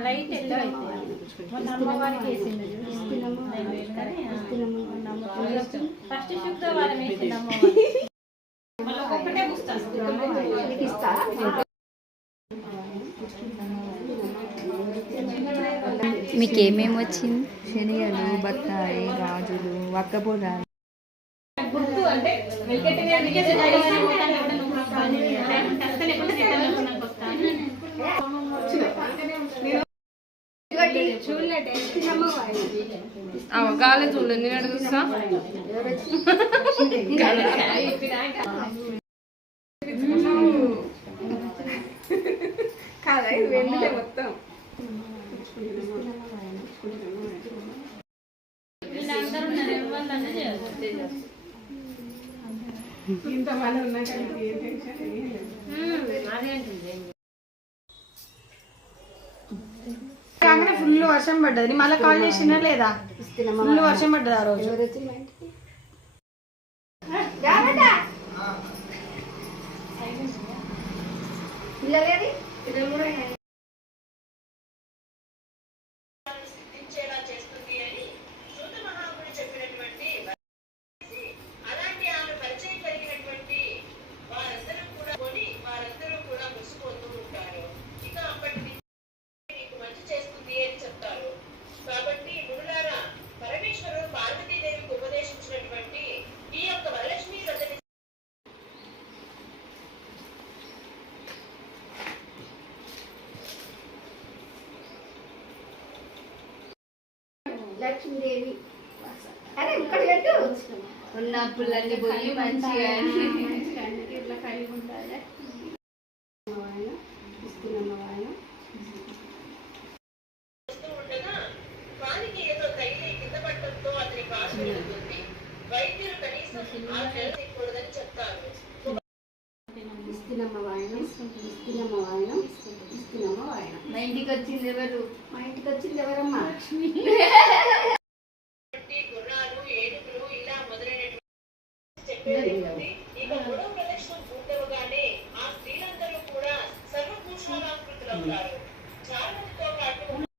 Light yellow అమ్మవారికి వేసింది first శుక్రవారం వేసింది అమ్మవారికి ఒక్కటే మీకు ఏమేమి వచ్చింది? శనగలు, బత్తాయి, గాజులు, వక్కబోరాలు. గుర్తు అంటే గాలి చూడలేదు నేను అడుగుతా కాదా ఇది వెండితే మొత్తం ఇంతమంది ఉన్నాక ఫుల్ వర్షం పడ్డది. మళ్ళీ కాల్ చేసినా లేదా? ఫుల్ వర్షం పడ్డది ఆ రోజు. లక్ష్మీదేవి అరే ఇక్కడ పెట్టు ఉన్న అప్పులన్నీ పోయి మంచిగా ఇట్లా కలిగి ఉండాలి. మా ఇంటికి వచ్చింది ఎవరు? మా ఇంటికి వచ్చింది ఎవరమ్మా? చాలా